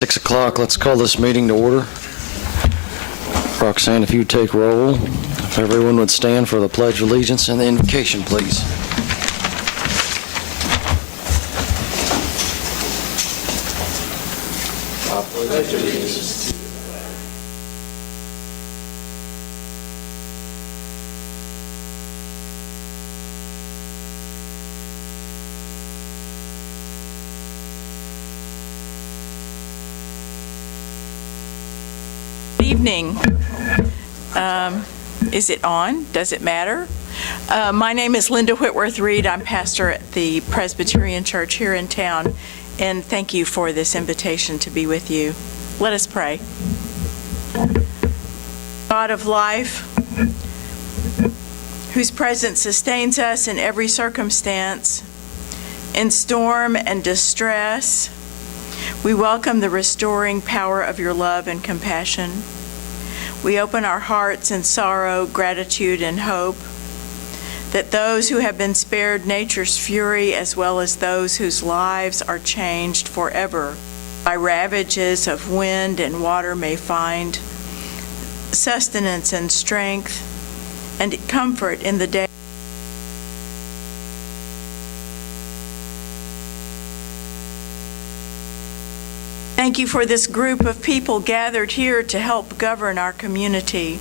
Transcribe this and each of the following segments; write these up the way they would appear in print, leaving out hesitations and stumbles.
6 o'clock, let's call this meeting to order. Roxanne, if you would take roll, if everyone would stand for the Pledge of Allegiance and the invocation, please. I pledge allegiance to Evening. Is it on? Does it matter? My name is Linda Whitworth Reed. I'm pastor at the Presbyterian Church here in town, and thank you for this invitation to be with you. Let us pray. God of life, whose presence sustains us in every circumstance, in storm and distress, we welcome the restoring power of your love and compassion. We open our hearts in sorrow, gratitude, and hope that those who have been spared nature's fury, as well as those whose lives are changed forever by ravages of wind and water, may find sustenance and strength and comfort in the day. Thank you for this group of people gathered here to help govern our community.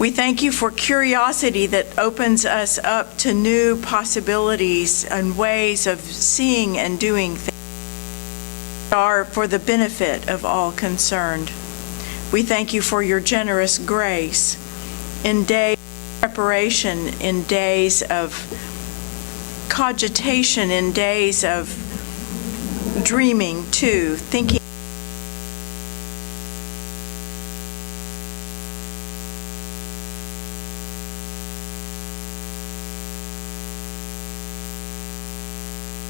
We thank you for curiosity that opens us up to new possibilities and ways of seeing and doing things that are for the benefit of all concerned. We thank you for your generous grace in days of preparation, in days of cogitation, in days of dreaming too, thinking.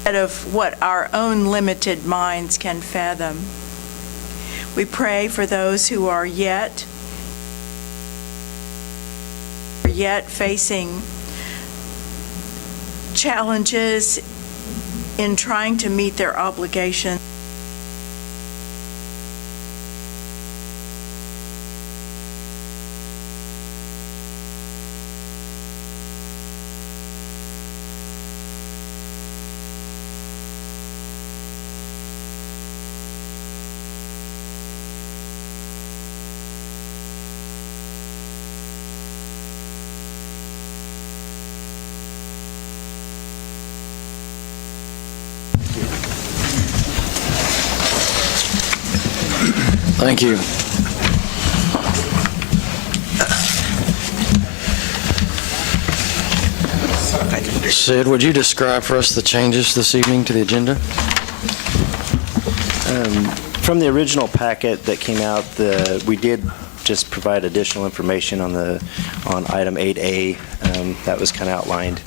Of what our own limited minds can fathom. We pray for those who are yet facing challenges in trying to meet their obligations. Thank you. Sid, would you describe for us the changes this evening to the agenda? From the original packet that came out, we did just provide additional information on item 8A. That was kind of outlined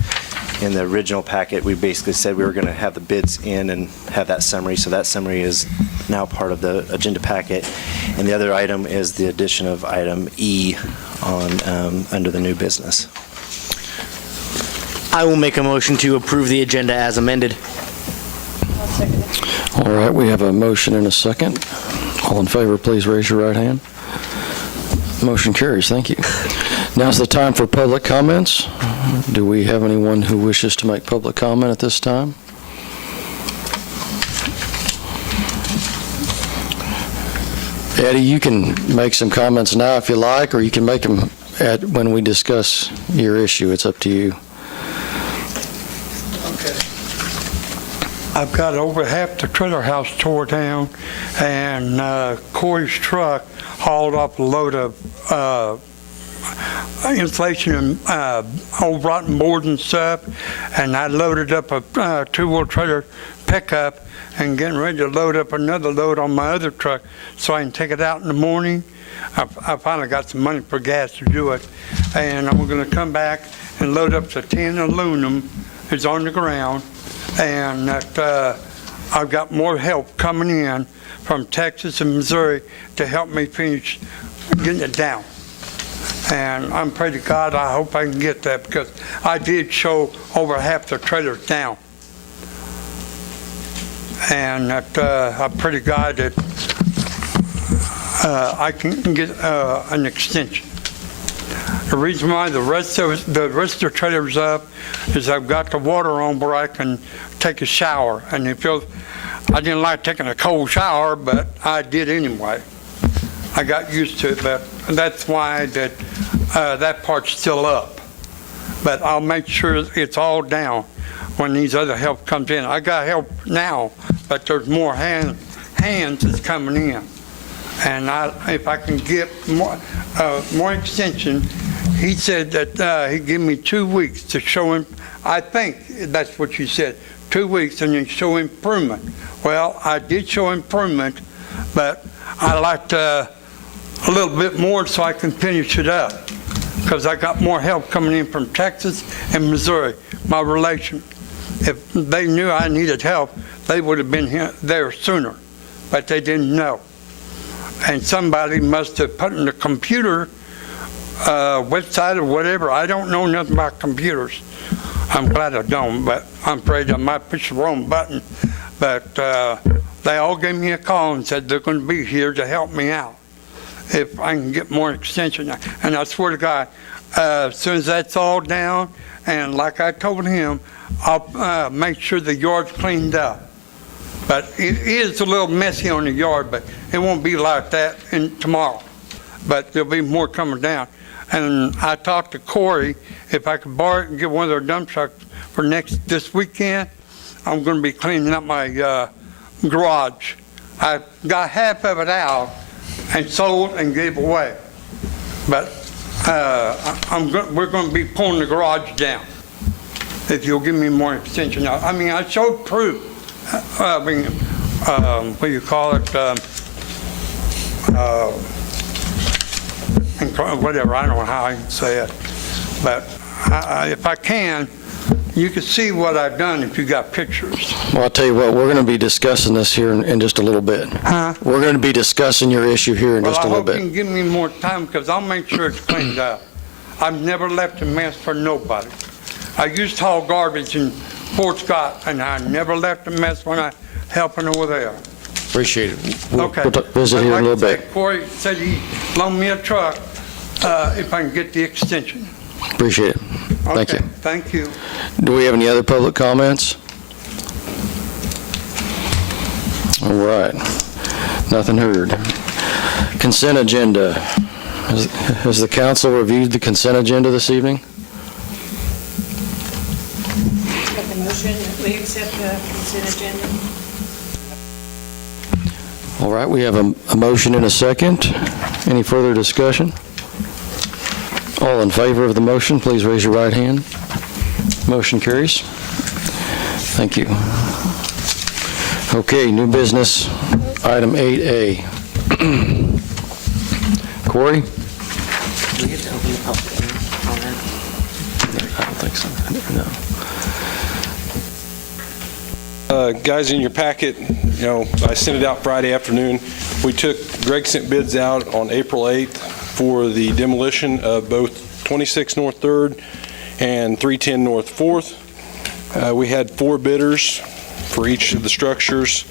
in the original packet. We basically said we were going to have the bids in and have that summary. So that summary is now part of the agenda packet. And the other item is the addition of item E on under the new business. I will make a motion to approve the agenda as amended. All right, we have a motion and a second. All in favor, please raise your right hand. Motion carries. Thank you. Now's the time for public comments. Do we have anyone who wishes to make public comment at this time? Eddie, you can make some comments now if you like, or you can make them when we discuss your issue. It's up to you. Okay. I've got over half the trailer house tore down, and Corey's truck hauled up a load of insulation and old rotten boards and stuff, and I loaded up a two-wheel trailer pickup and getting ready to load up another load on my other truck so I can take it out in the morning. I finally got some money for gas to do it, and I'm going to come back and load up the 10 aluminum. It's on the ground, and that I've got more help coming in from Texas and Missouri to help me finish getting it down. And I'm praying to God, I hope I can get that, because I did show over half the trailers down. And that I pray to God that I can get an extension. The reason why the rest of the trailer's up is I've got the water on where I can take a shower. And it feels, I didn't like taking a cold shower, but I did anyway. I got used to it, but that's why that part's still up. But I'll make sure it's all down when these other help comes in. I got help now, but there's more hands that's coming in. And if I can get more extension, he said that he'd give me 2 weeks to show him. I think that's what you said, 2 weeks, and then show improvement. Well, I did show improvement, but I liked a little bit more so I can finish it up, because I got more help coming in from Texas and Missouri, my relation. If they knew I needed help, they would have been there sooner, but they didn't know. And somebody must have put in the computer website or whatever. I don't know nothing about computers. I'm glad I don't, but I'm afraid I might push the wrong button. But they all gave me a call and said they're going to be here to help me out if I can get more extension. And I swear to God, as soon as that's all down, and like I told him, I'll make sure the yard's cleaned up. But it is a little messy on the yard, but it won't be like that tomorrow. But there'll be more coming down. And I talked to Corey, if I could borrow it and get one of their dump trucks for this weekend, I'm going to be cleaning up my garage. I got half of it out and sold and gave away. But we're going to be pulling the garage down if you'll give me more extension. I mean, I showed proof. I mean, what do you call it? Whatever, I don't know how I can say it. But if I can, you can see what I've done if you got pictures. Well, I'll tell you what, we're going to be discussing this here in just a little bit. Huh? We're going to be discussing your issue here in just a little Well, I hope you bit. can give me more time, because I'll make sure it's cleaned up. I've never left a mess for nobody. I used to haul garbage in Fort Scott, and I never left a mess when I helping over there. Appreciate it. We'll Okay. visit here in a little bit. Corey said he loaned me a truck if I can get the extension. Appreciate it. Thank Okay, you. thank you. Do we have any other public comments? All right. Nothing heard. Consent agenda. Has the council reviewed the consent agenda this evening? Make a motion that we accept the consent agenda. All right, we have a motion and a second. Any further discussion? All in favor of the motion, please raise your right hand. Motion carries. Thank you. Okay, new business, item 8A. Corey? Do we have to open the public hearing on that? I don't think so. No. Guys, in your packet, I sent it out Friday afternoon. Greg sent bids out on April 8th for the demolition of both 26 North 3rd and 310 North 4th. We had 4 bidders for each of the structures.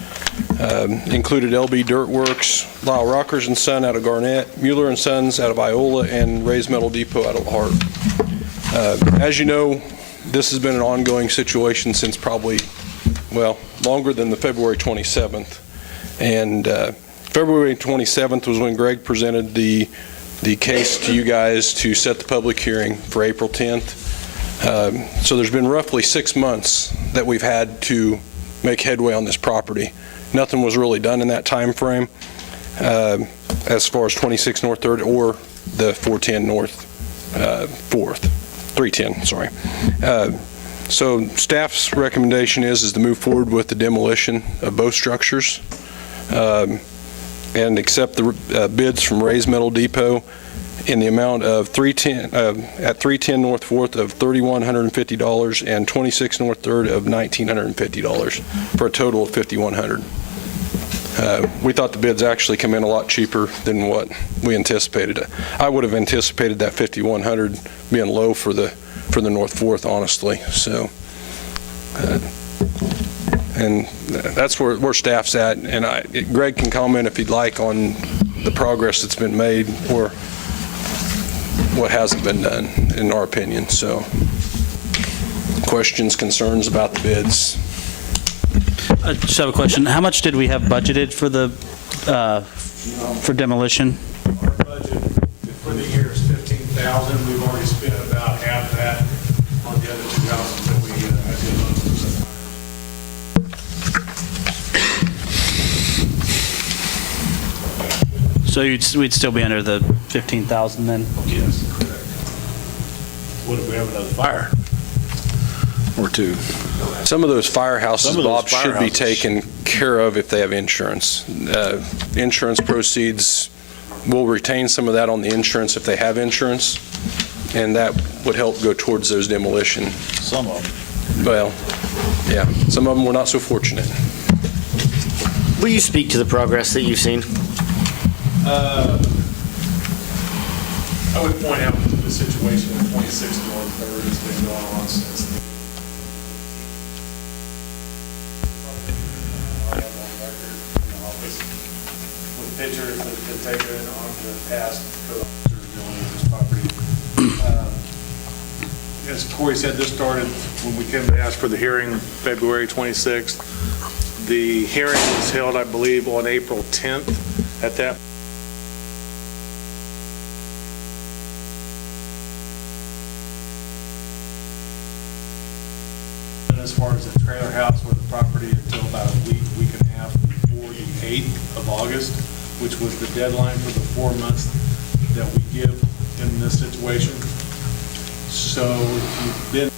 Included LB Dirt Works, Lyle Rockers and Son out of Garnett, Mueller and Sons out of Iola, and Ray's Metal Depot out of Hart. As you know, this has been an ongoing situation since probably, longer than the February 27th. And February 27th was when Greg presented the case to you guys to set the public hearing for April 10th. So there's been roughly 6 months that we've had to make headway on this property. Nothing was really done in that time frame as far as 26 North 3rd or the 410 North 4th, 310, sorry. So staff's recommendation is to move forward with the demolition of both structures and accept the bids from Ray's Metal Depot in the amount of at 310 North 4th of $3,150 and 26 North 3rd of $1,950 for a total of $5,100. We thought the bids actually come in a lot cheaper than what we anticipated. I would have anticipated that $5,100 being low for the North 4th, honestly. So, and that's where staff's at. And Greg can comment if he'd like on the progress that's been made or what hasn't been done, in our opinion. So, questions, concerns about the bids? I just have a question. How much did we have budgeted for the, for demolition? Our budget for the year is $15,000. We've already spent about half that on the other two houses that we did most of the time. So we'd still be under the 15,000 then? Yes, correct. What if we have another fire? Or two? Some of those firehouses, Some of those Bob, should be firehouses. taken care of if they have insurance. Insurance proceeds, we'll retain some of that on the insurance if they have insurance, and that would help go towards those demolition. Some of them. Well, yeah, some of them were not so fortunate. Will you speak to the progress that you've seen? I would point out the situation at 26 North Third has been going on since the I have on record in the office with pictures that have been taken on the past code officers dealing with this property. As Corey said, this started when we came to ask for the hearing February 26th. The hearing was held, I believe, on April 10th. At that as far as the trailer house with the property until about a week and a half before the 8th of August, which was the deadline for the 4 months that we give in this situation. So if you've been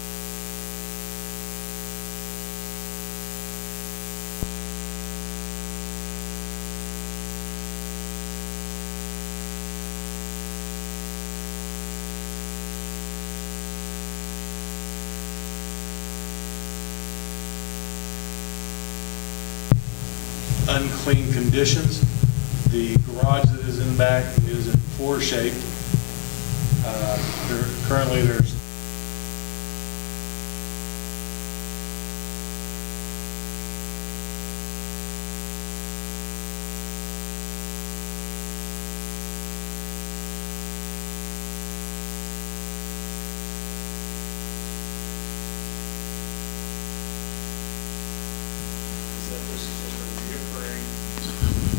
unclean conditions. The garage that is in back is in poor shape. Currently, there's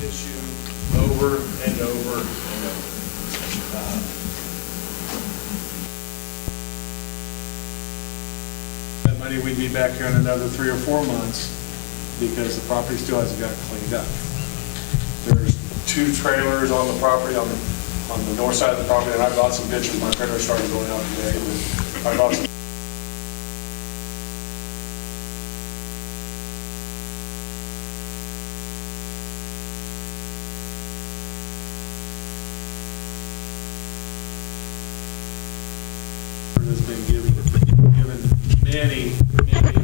issue over and over and over. That money, we'd be back here in another 3 or 4 months because the property still hasn't got cleaned up. There's 2 trailers on the property, on the north side of the property, and I got some pictures. My printer started going out today. I got some. Has been given many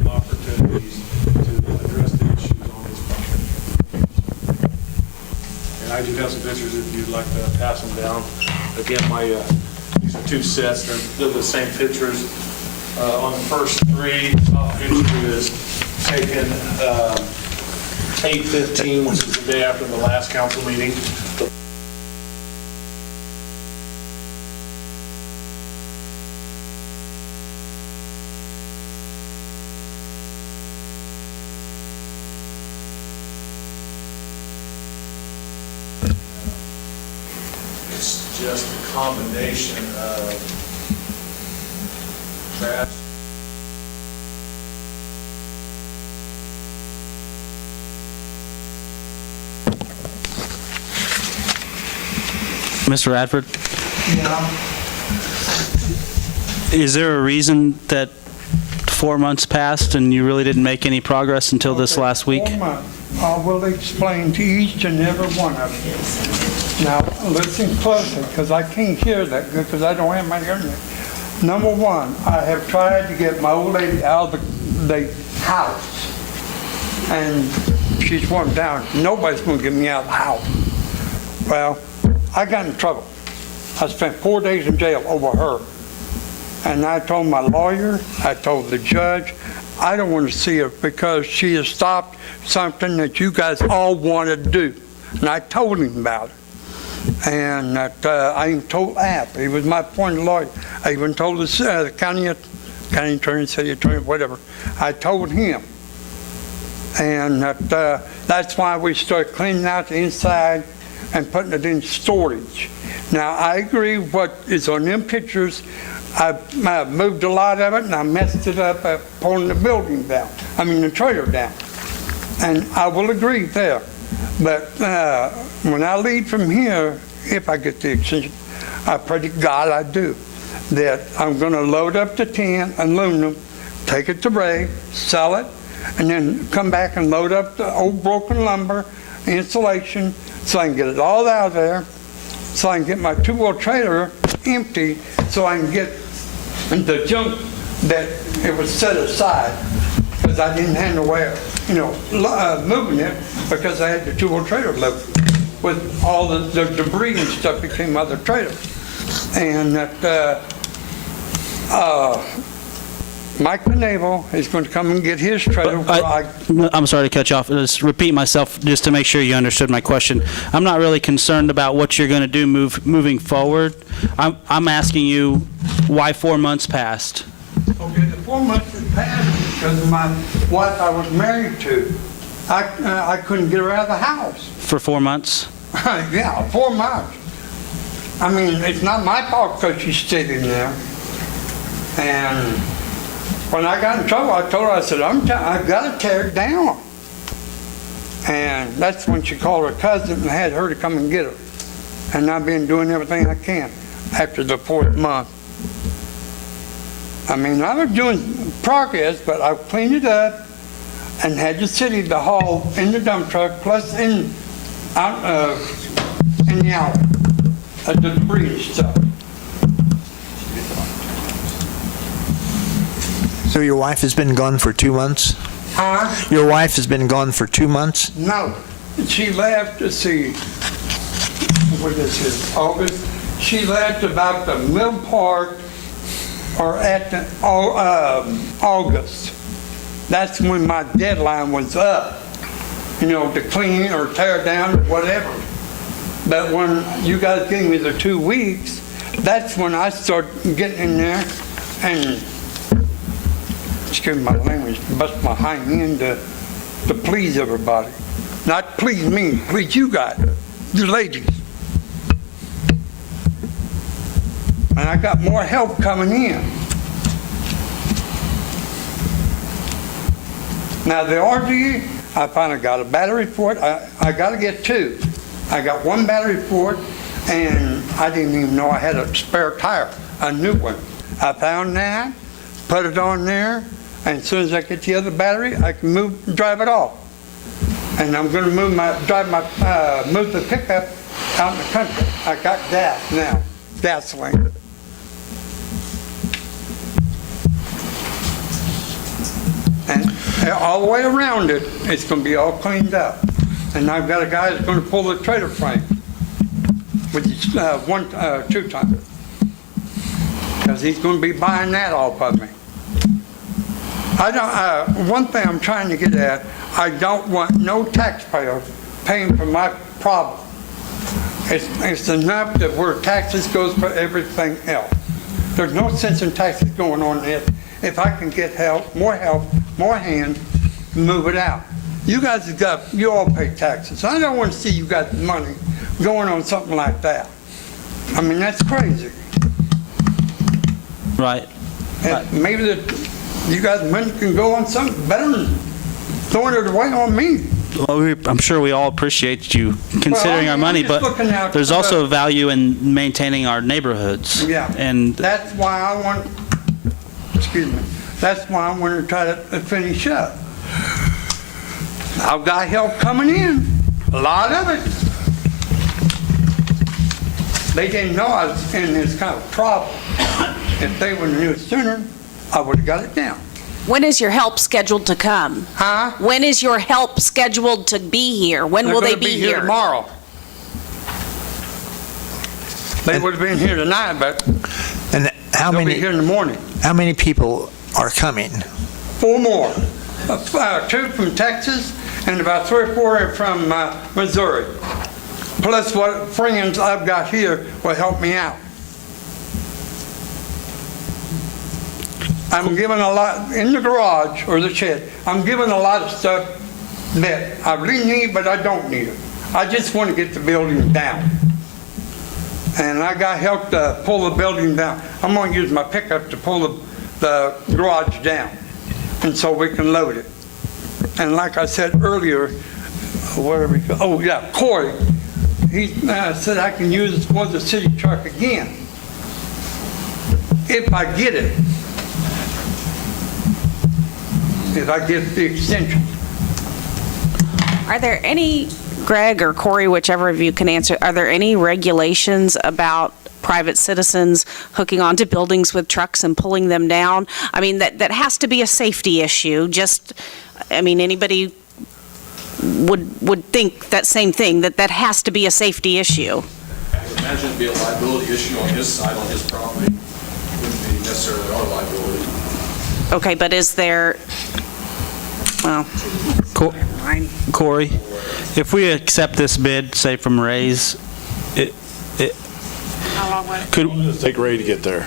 opportunities to address the issues on this property. And I do have some pictures if you'd like to pass them down. Again, these are 2 sets. They're the same pictures. On the first 3, the top picture is taken 8/15, which is the day after the last council meeting. It's just a combination of trash. Mr. Radford? Is there a reason that 4 months passed and you really didn't make any progress until this last week? 4 months. I will explain to each and every one of you. Now, listen closely, because I can't hear that good, because I don't have my hearing. Number 1, I have tried to get my old lady out of the house, and she's one down. Nobody's going to get me out of the house. Well, I got in trouble. I spent 4 days in jail over her. And I told my lawyer, I told the judge, I don't want to see her because she has stopped something that you guys all want to do. And I told him about it. And that, I even told App, he was my appointed lawyer. I even told the county attorney, city attorney, whatever. I told him. And that, that's why we started cleaning out the inside and putting it in storage. Now, I agree what is on them pictures. I moved a lot of it and I messed it up by pulling the building down. I mean, the trailer down. And I will agree there. But when I leave from here, if I get the extension, I pray to God I do, that I'm going to load up the tin, aluminum, take it to Ray, sell it, and then come back and load up the old broken lumber, insulation, so I can get it all out of there, so I can get my two-wheel trailer empty, so I can get the junk that it was set aside, because I didn't have no way of, moving it, because I had the two-wheel trailer loaded with all the debris and stuff that came out of the trailer. And that Mike Benable is going to come and get his trailer. I'm sorry to cut you off. Just repeat myself just to make sure you understood my question. I'm not really concerned about what you're going to do moving forward. I'm asking you why 4 months passed. Okay, the 4 months had passed because of my wife I was married to. I couldn't get her out of the house. For 4 months? Yeah, 4 months. I mean, it's not my fault because she's sitting there. And when I got in trouble, I told her, I said, I've got to tear it down. And that's when she called her cousin and had her to come and get her. And I've been doing everything I can after the 4th month. I mean, I was doing progress, but I cleaned it up and had the city to haul in the dump truck, plus in the Iola, the debris and stuff. So your wife has been gone for 2 months? Huh? Your wife has been gone for 2 months? No. She left, let's see, what is this, August? She left about the middle part or at the, August. That's when my deadline was up, to clean or tear down or whatever. But when you guys gave me the 2 weeks, that's when I started getting in there and, excuse my language, bust my hind end to please everybody. Not please me, please you guys, you ladies. And I got more help coming in. Now the RV, I finally got a battery for it. I got to get 2. I got 1 battery for it, and I didn't even know I had a spare tire, a new one. I found that, put it on there, and as soon as I get the other battery, I can drive it off. And I'm going to move the pickup out in the country. I got gas now, gasoline. And all the way around it, it's going to be all cleaned up. And I've got a guy that's going to pull the trailer frame with his 2-ton. Because he's going to be buying that off of me. One thing I'm trying to get at, I don't want no taxpayer paying for my problem. It's enough that where taxes goes for everything else. There's no sense in taxes going on if I can get help, more hands to move it out. You guys you all pay taxes. I don't want to see you got money going on something like that. I mean, that's crazy. Right. And maybe you guys' money can go on something better than throwing it away on me. Well, I'm sure we all appreciate you considering our money, but there's also value in maintaining our neighborhoods. Yeah. And that's why I want, that's why I want to try to finish up. I've got help coming in, a lot of it. They didn't know I was in this kind of trouble. If they would have knew sooner, I would have got it down. When is your help scheduled to come? Huh? When is your help scheduled to be here? When will they be here? Tomorrow. They would have been here tonight, but And how they'll be many here in the morning. how many people are coming? 4 more. 2 from Texas and about 3 or 4 from Missouri. plus what friends I've got here will help me out. I'm giving a lot in the garage or the shed. I'm giving a lot of stuff that I really need, but I don't need it. I just want to get the building down. And I got help to pull the building down. I'm going to use my pickup to pull the garage down, and so we can load it. And like I said earlier, where we go? Oh yeah, Corey. He said I can use one of the city truck again if I get it. If I get the extension. Are there any, Greg or Corey, whichever of you can answer, are there any regulations about private citizens hooking onto buildings with trucks and pulling them down? I mean, that has to be a safety issue. Just, I mean, anybody would think that same thing, that has to be a safety issue. I would imagine it'd be a liability issue on his side, on his property. It wouldn't be necessarily our liability. Okay, but is there, well, Corey, if we accept this bid, say from Ray's, How long would it could, Take Ray to get there.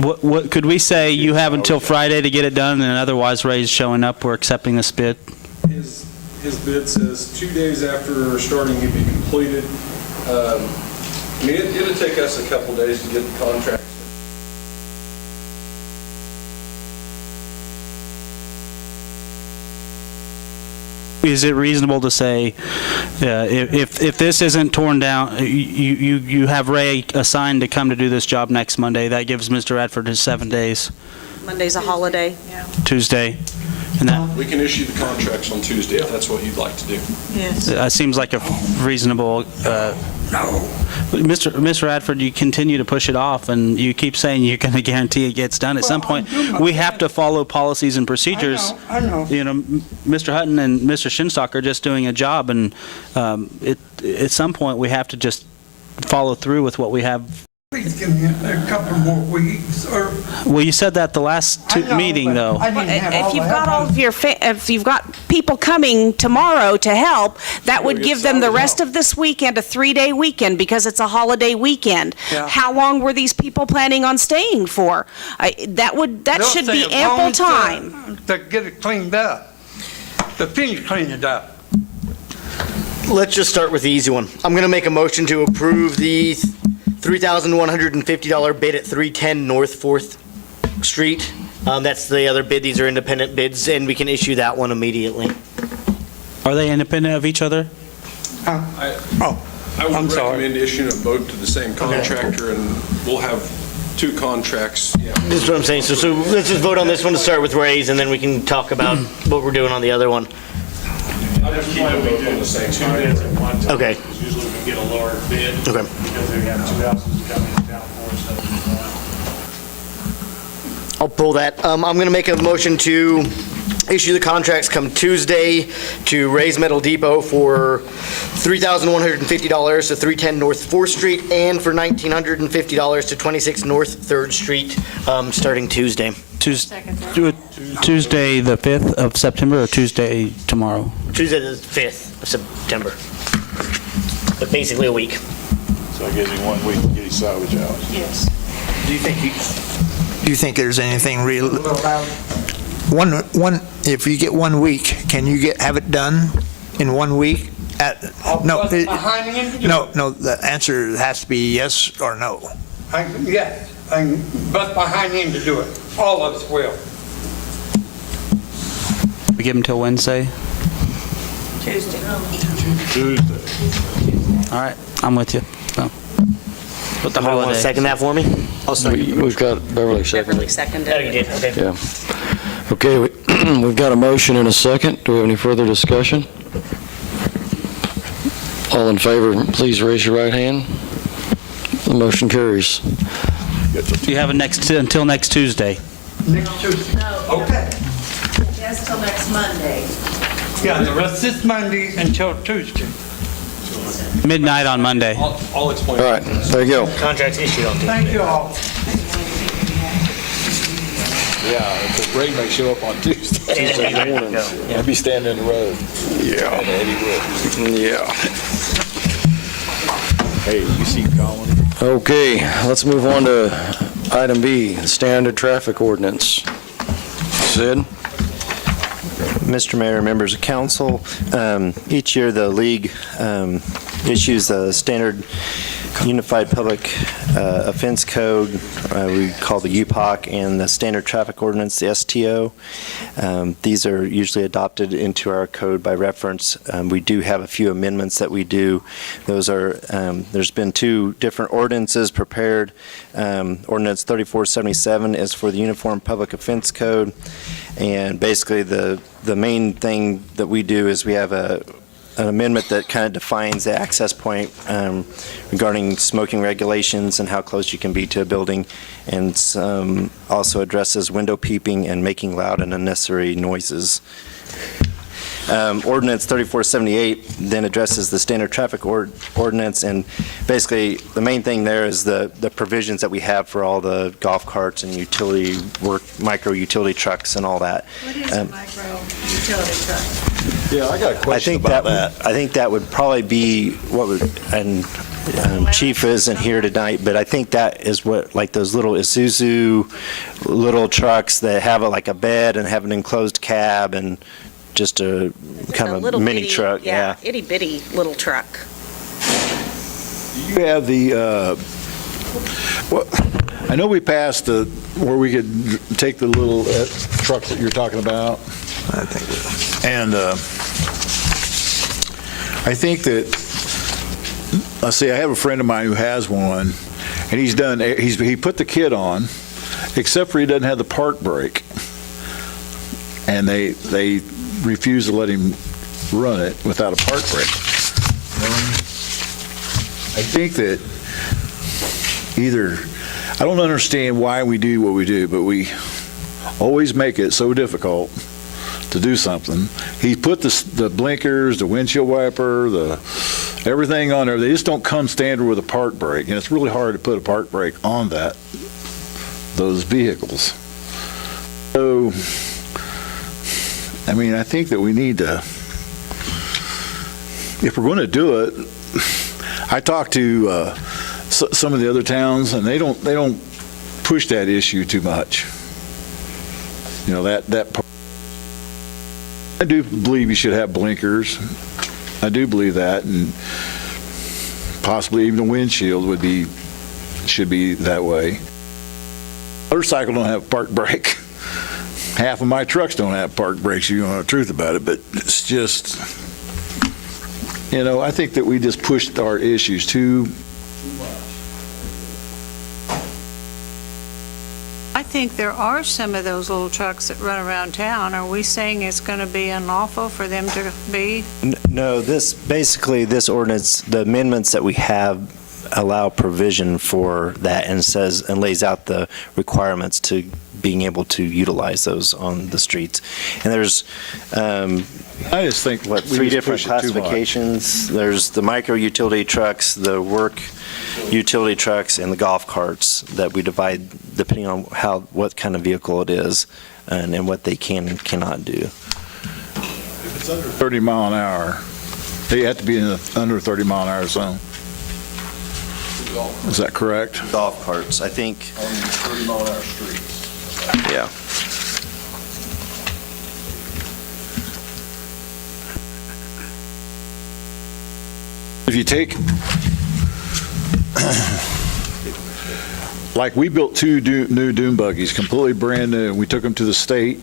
what, could we say you have until Friday to get it done, and otherwise Ray's showing up, we're accepting this bid? His bid says 2 days after starting it'd be completed. I mean, it'll take us a couple days to get the contract. Is it reasonable to say, if this isn't torn down, you have Ray assigned to come to do this job next Monday, that gives Mr. Radford his 7 days, Monday's a holiday? Tuesday, and that We can issue the contracts on Tuesday if that's what you'd like to do. Yes. seems like a reasonable, No. Mr. Radford, you continue to push it off, and you keep saying you're going to guarantee it gets done. At some point, we have to follow policies and procedures. I know. You know, Mr. Hutton and Mr. Shinstock are just doing a job, and at some point, we have to just follow through with what we have. Please give me a couple more weeks, or. Well, you said that the last I know, meeting, but though. I didn't have all If you've the got help. all of your, if you've got people coming tomorrow to help, that would give them the rest of this weekend, a 3-day weekend, because it's a holiday weekend. Yeah. How long were these people planning on staying for? That They'll should say be as long ample as time. To get it cleaned up, to finish cleaning it up. Let's just start with the easy one. I'm going to make a motion to approve the $3,150 bid at 310 North 4th Street. That's the other bid. These are independent bids, and we can issue that one immediately. Are they independent of each other? I I'm would sorry. recommend issuing them both to the same contractor, and we'll have 2 contracts. Yeah. This is what I'm saying. So let's just vote on this one to start with Ray's, and then we can talk about what we're doing on the other one. I'll just keep them both on the same 2 bids at one time. Okay. Because usually we get a lower bid. Okay. Because they have 2 houses coming in town for us. I'll pull that. I'm going to make a motion to issue the contracts come Tuesday to Ray's Metal Depot for $3,150 to 310 North 4th Street and for $1,950 to 26 North 3rd Street, starting Tuesday. Tuesday, the 5th of September, or Tuesday tomorrow? Tuesday the 5th of September. But basically a week. So it gives you 1 week to get his salvage out. Yes. Do you think there's anything real? If you get 1 week, can you have it done in 1 week? No, Behind him? no, the answer has to be yes or no. Yes, I can bust behind him to do it. All of us will. We give them till Wednesday? Tuesday. Tuesday. All right, I'm with you. So, with the Somebody want to holiday. second that for me? We've got Beverly second. Beverly seconded. Oh, you did, okay. Yeah. Okay, we've got a motion and a second. Do we have any further discussion? All in favor, please raise your right hand. The motion carries. You have it until next Tuesday. Next Tuesday. Okay. Yes, till next Monday. Yeah, the rest this Monday until Tuesday. Midnight on Monday. I'll explain. All right, there you go. Contracts issued on Tuesday. Thank you all. Yeah, because Ray may show up on Tuesday morning. I'll be standing in the road. Yeah. And Eddie will. Yeah. Hey, you see Colin? Okay, let's move on to item B, standard traffic ordinance. Sid? Mr. Mayor, members of council, each year the league issues a standard Unified Public Offense Code, we call the UPOC, and the Standard Traffic Ordinance, the STO. These are usually adopted into our code by reference. We do have a few amendments that we do. Those are, there's been two different ordinances prepared. Ordinance 3477 is for the Uniform Public Offense Code. And basically the main thing that we do is we have an amendment that kind of defines the access point regarding smoking regulations and how close you can be to a building, and also addresses window peeping and making loud and unnecessary noises. Ordinance 3478 then addresses the standard traffic ordinance, and basically the main thing there is the provisions that we have for all the golf carts and micro utility trucks and all that. What is a micro utility truck? Yeah, I got a question about that. I think that would probably be what would, and Chief isn't here tonight, but I think that is what, like those little Isuzu little trucks that have like a bed and have an enclosed cab and just a kind of a mini truck. Yeah, itty bitty little truck. You have the, I know we passed where we could take the little trucks that you're talking about. I think, And I think that, let's see, I have a friend of mine who has one, and he put the kit on, except for he doesn't have the park brake. And they refuse to let him run it without a park brake. I think that I don't understand why we do what we do, but we always make it so difficult to do something. He put the blinkers, the windshield wiper, everything on there. They just don't come standard with a park brake, and it's really hard to put a park brake on those vehicles. So, I mean, I think that we need to, if we're going to do it, I talked to some of the other towns, and they don't push that issue too much. You know, that part. I do believe you should have blinkers. I do believe that, and possibly even the windshield should be that way. Motorcycle don't have a park brake. Half of my trucks don't have park brakes, you know the truth about it, but it's just, you know, I think that we just pushed our issues too. I think there are some of those little trucks that run around town. Are we saying it's going to be unlawful for them to be? No, this ordinance, the amendments that we have allow provision for that and lays out the requirements to being able to utilize those on the streets. And there's, I just think three different classifications. There's the micro utility trucks, the work utility trucks, and the golf carts that we divide depending on what kind of vehicle it is and what they can and cannot do. If it's under 30 mile an hour, they have to be in the under 30 mile an hour zone. Is that correct? Golf carts, I think. On 30 mile an hour streets. Yeah. If you take, like we built two new dune buggies, completely brand new. We took them to the state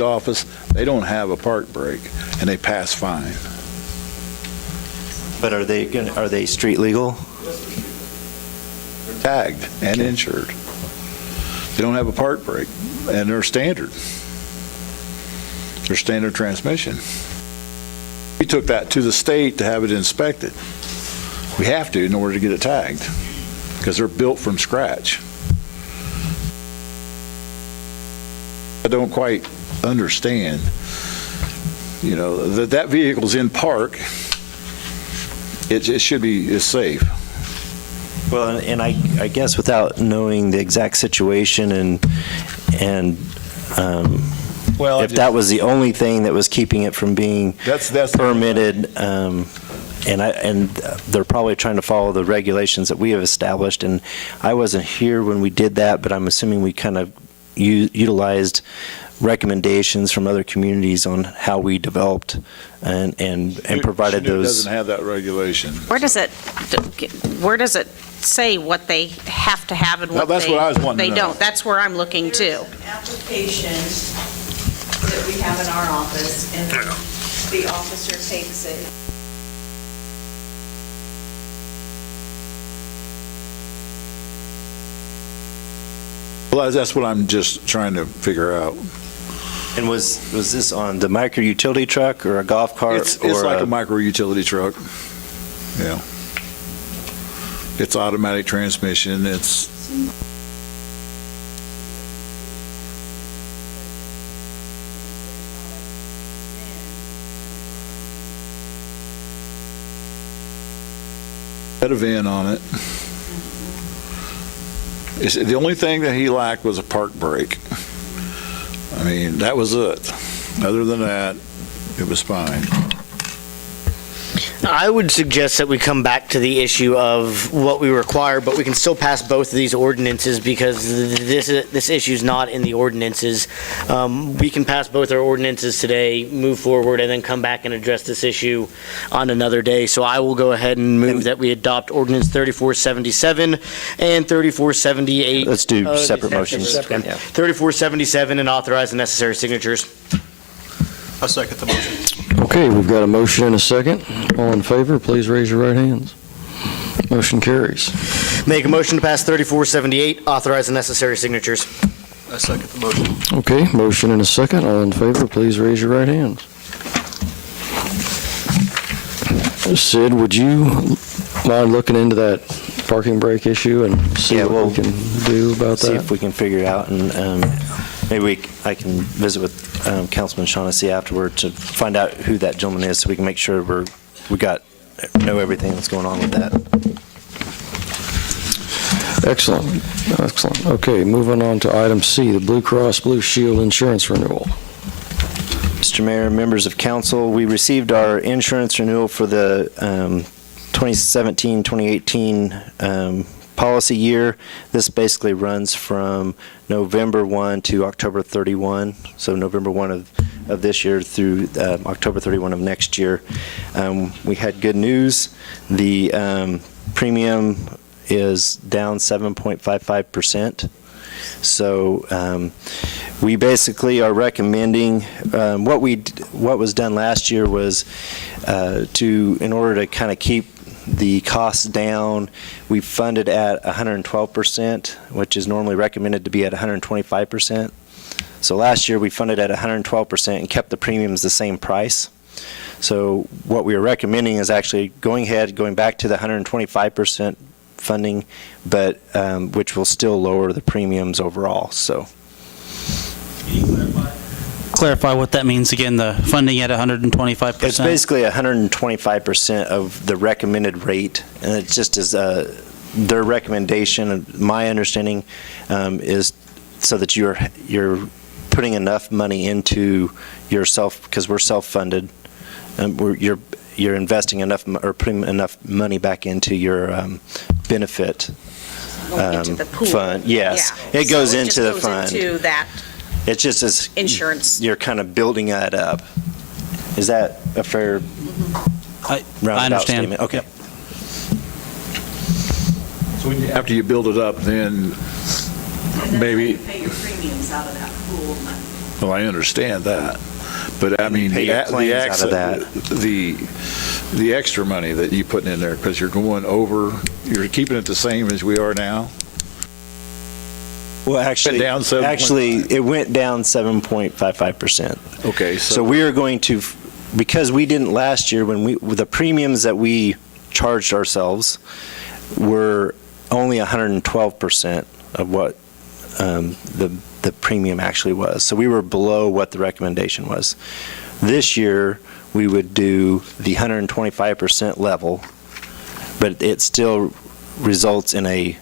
office. They don't have a park brake, and they pass fine. But are they street legal? They're tagged and insured. They don't have a park brake, and they're standard. They're standard transmission. We took that to the state to have it inspected. We have to in order to get it tagged, because they're built from scratch. I don't quite understand, you know, that vehicle's in park. It should be safe. Well, and I guess without knowing the exact situation and if that was the only thing that was keeping it from being permitted, and they're probably trying to follow the regulations that we have established. And I wasn't here when we did that, but I'm assuming we kind of utilized recommendations from other communities on how we developed and provided Chanute those. doesn't have that regulation. Where does it say what they have to have and Well, what that's what I was wanting to they know. don't? That's where I'm looking too. There's an application that we have in our office, and the officer takes it. Well, that's what I'm just trying to figure out. And was this on the micro utility truck or a golf cart? It's or like a micro utility truck. Yeah. It's automatic transmission. It's had a VIN on it. The only thing that he lacked was a park brake. I mean, that was it. Other than that, it was fine. I would suggest that we come back to the issue of what we require, but we can still pass both of these ordinances because this issue is not in the ordinances. We can pass both our ordinances today, move forward, and then come back and address this issue on another day. So I will go ahead and move that we adopt ordinance 3477 and 3478. Let's do separate motions. 3477 and authorize the necessary signatures. I second the motion. Okay, we've got a motion and a second. All in favor, please raise your right hands. Motion carries. Make a motion to pass 3478, authorize the necessary signatures. I second the motion. Okay, motion and a second. All in favor, please raise your right hands. Sid, would you mind looking into that parking brake issue and see Yeah, what we can do about See that? if we can figure it out, and maybe I can visit with Councilman Shaughnessy afterward to find out who that gentleman is, so we can make sure we know everything that's going on with that. Excellent, excellent. Okay, moving on to item C, the Blue Cross Blue Shield insurance renewal. Mr. Mayor, members of council, we received our insurance renewal for the 2017-2018 policy year. This basically runs from November 1 to October 31, so November 1 of this year through October 31 of next year. We had good news. The premium is down 7.55%. So we basically are recommending, what was done last year was in order to kind of keep the costs down, we funded at 112%, which is normally recommended to be at 125%. So last year we funded at 112% and kept the premiums the same price. So what we are recommending is actually going back to the 125% funding, but which will still lower the premiums overall. So. Clarify what that means again, the funding at 125%? It's basically 125% of the recommended rate, and it just is their recommendation. My understanding is so that you're putting enough money into yourself, because we're self-funded, and you're investing enough or putting enough money back into your benefit Into the pool. fund. Yes, Yeah. it goes So into the just fund. goes into that It's just as insurance. you're kind of building that up. Is that a fair I roundabout understand. statement? Okay. So after you build it up, then maybe, Pay your premiums out of that pool money. well, I understand that. But I mean, pay your claims out of that. the extra money that you putting in there, because you're going over, you're keeping it the same as we are now? Well, actually, down 7.5. it went down 7.55%. Okay, So we are going to, because we didn't last year, with the premiums that we charged ourselves were only 112% of what the premium actually was. So we were below what the recommendation was. This year, we would do the 125% level, but it still results in a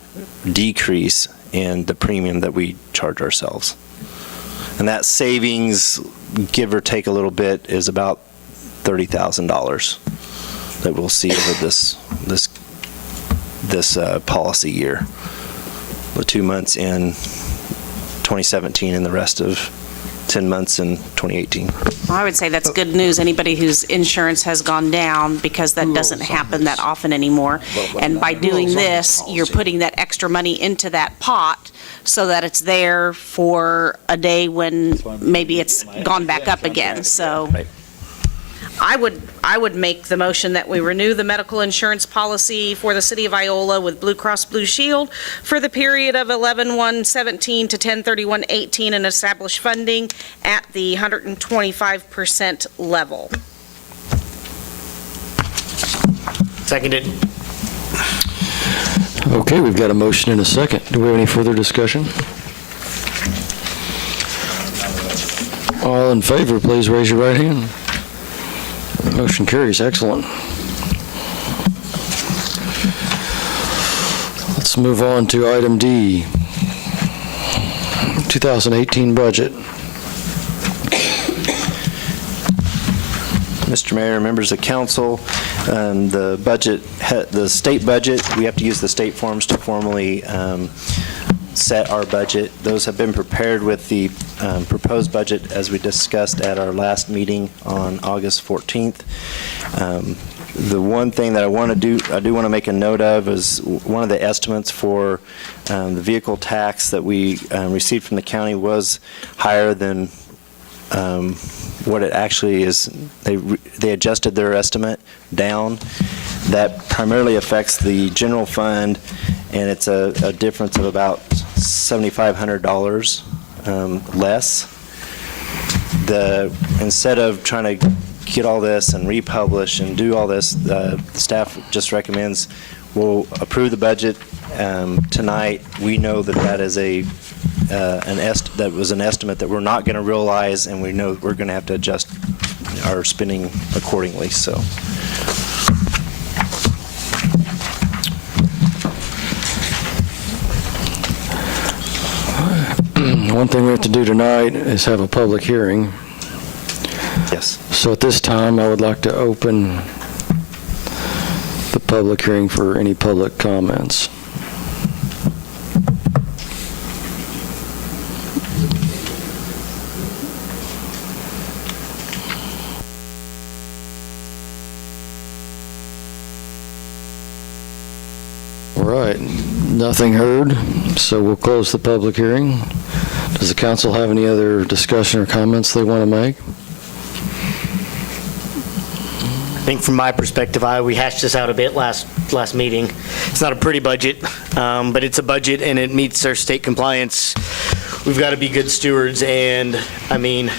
decrease in the premium that we charge ourselves. And that savings, give or take a little bit, is about $30,000. that we'll see over this policy year. The 2 months in 2017 and the rest of 10 months in 2018. Well, I would say that's good news. Anybody whose insurance has gone down, because that doesn't happen that often anymore. And by doing this, you're putting that extra money into that pot so that it's there for a day when maybe it's gone back up again. So Right. I would make the motion that we renew the medical insurance policy for the city of Iola with Blue Cross Blue Shield for the period of 11/1/17 to 10/31/18 and establish funding at the 125% level. Seconded. Okay, we've got a motion and a second. Do we have any further discussion? All in favor, please raise your right hand. Motion carries. Excellent. Let's move on to item D, 2018 budget. Mr. Mayor, members of council, the state budget, we have to use the state forms to formally set our budget. Those have been prepared with the proposed budget as we discussed at our last meeting on August 14th. The one thing that I do want to make a note of is one of the estimates for the vehicle tax that we received from the county was higher than what it actually is. They adjusted their estimate down. That primarily affects the general fund, and it's a difference of about $7,500 less. Instead of trying to get all this and republish and do all this, the staff just recommends we'll approve the budget tonight. We know that is that was an estimate that we're not going to realize, and we know we're going to have to adjust our spending accordingly. So. One thing we have to do tonight is have a public hearing. Yes. So at this time, I would like to open the public hearing for any public comments. All right, nothing heard, so we'll close the public hearing. Does the council have any other discussion or comments they want to make? I think from my perspective, we hashed this out a bit last meeting. It's not a pretty budget, but it's a budget and it meets our state compliance. We've got to be good stewards, and I mean,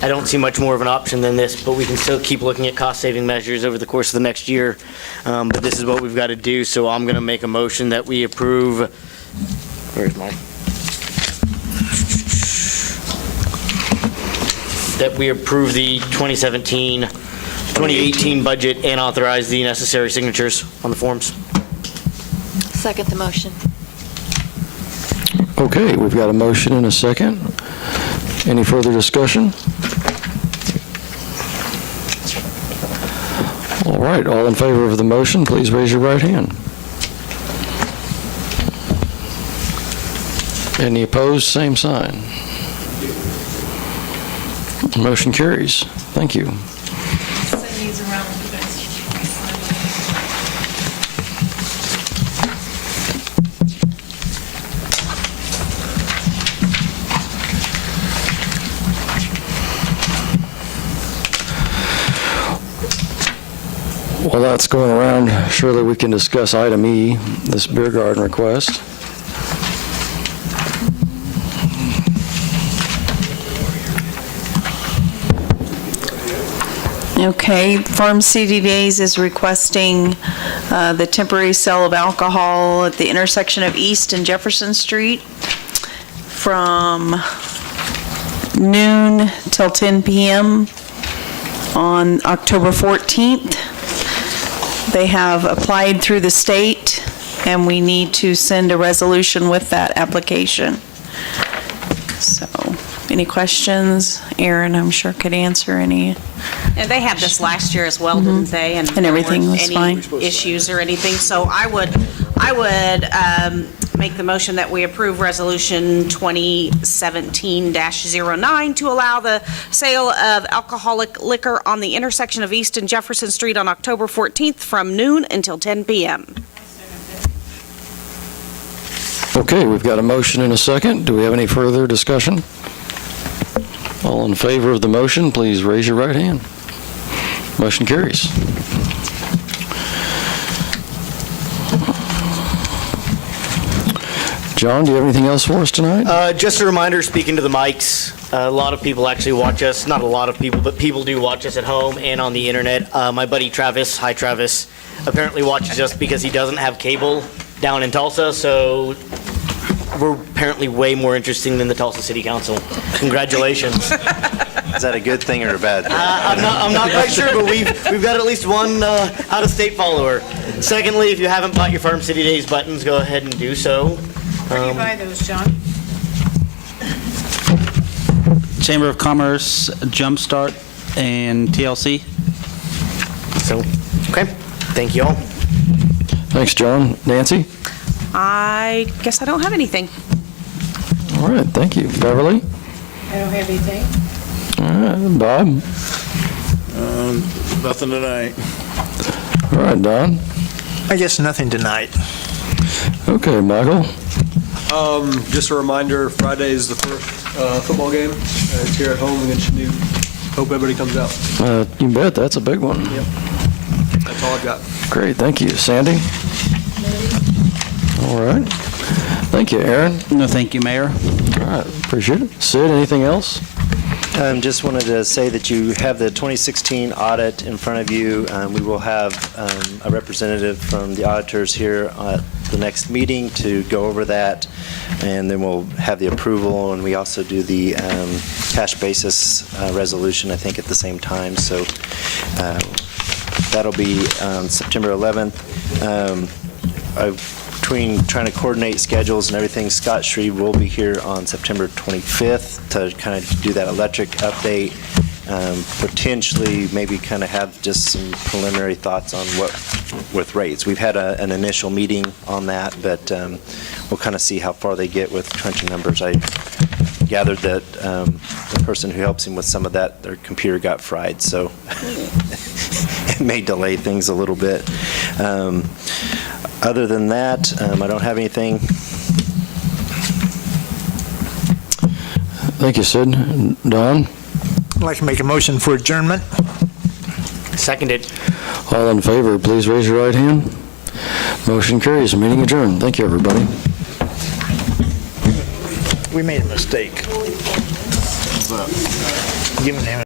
I don't see much more of an option than this, but we can still keep looking at cost-saving measures over the course of the next year. But this is what we've got to do, so I'm going to make a motion that we approve. Where's mine? That we approve the 2018 budget and authorize the necessary signatures on the forms. Second the motion. Okay, we've got a motion and a second. Any further discussion? All right, all in favor of the motion, please raise your right hand. Any opposed, same sign. Motion carries. Thank you. While that's going around, surely we can discuss item E, this beer garden request. Okay, Farm CDDs is requesting the temporary sale of alcohol at the intersection of East and Jefferson Street from noon till 10 p.m. on October 14th. They have applied through the state, and we need to send a resolution with that application. So, any questions? Aaron, I'm sure, could answer any. And they had this last year as well, didn't they? And there everything weren't was any fine. issues or anything. So I would make the motion that we approve Resolution 2017-09 to allow the sale of alcoholic liquor on the intersection of East and Jefferson Street on October 14th from noon until 10 p.m. Okay, we've got a motion and a second. Do we have any further discussion? All in favor of the motion, please raise your right hand. Motion carries. John, do you have anything else for us tonight? Just a reminder, speaking to the mics, a lot of people actually watch us, not a lot of people, but people do watch us at home and on the internet. My buddy Travis, hi Travis, apparently watches us because he doesn't have cable down in Tulsa, so we're apparently way more interesting than the Tulsa City Council. Congratulations. Is that a good thing or a bad thing? I'm not quite sure, but we've got at least one out-of-state follower. Secondly, if you haven't bought your Farm City Days buttons, go ahead and do so. Where do you buy those, John? Chamber of Commerce, Jumpstart, and TLC. So, okay. Thank you all. Thanks, John. Nancy? I guess I don't have anything. All right, thank you. Beverly? I don't have anything. All right, Bob? Nothing tonight. All right, Don? I guess nothing tonight. Okay, Michael? Just a reminder, Friday is the first football game. It's here at home against Chanute. Hope everybody comes out. You bet, that's a big one. Yep. That's all I've got. Great, thank you. Sandy? All right. Thank you, Aaron. No, thank you, Mayor. All right, appreciate it. Sid, anything else? Just wanted to say that you have the 2016 audit in front of you. We will have a representative from the auditors here at the next meeting to go over that, and then we'll have the approval, and we also do the cash basis resolution, I think, at the same time. So that'll be September 11th. Between trying to coordinate schedules and everything, Scott Shreve will be here on September 25th to kind of do that electric update, potentially maybe kind of have just some preliminary thoughts on what with rates. We've had an initial meeting on that, but we'll kind of see how far they get with crunching numbers. I gathered that the person who helps him with some of that, their computer got fried, so it may delay things a little bit. Other than that, I don't have anything. Thank you, Sid. Don? I'd like to make a motion for adjournment. Seconded. All in favor, please raise your right hand. Motion carries. Meeting adjourned. Thank you, everybody. We made a mistake. Giving him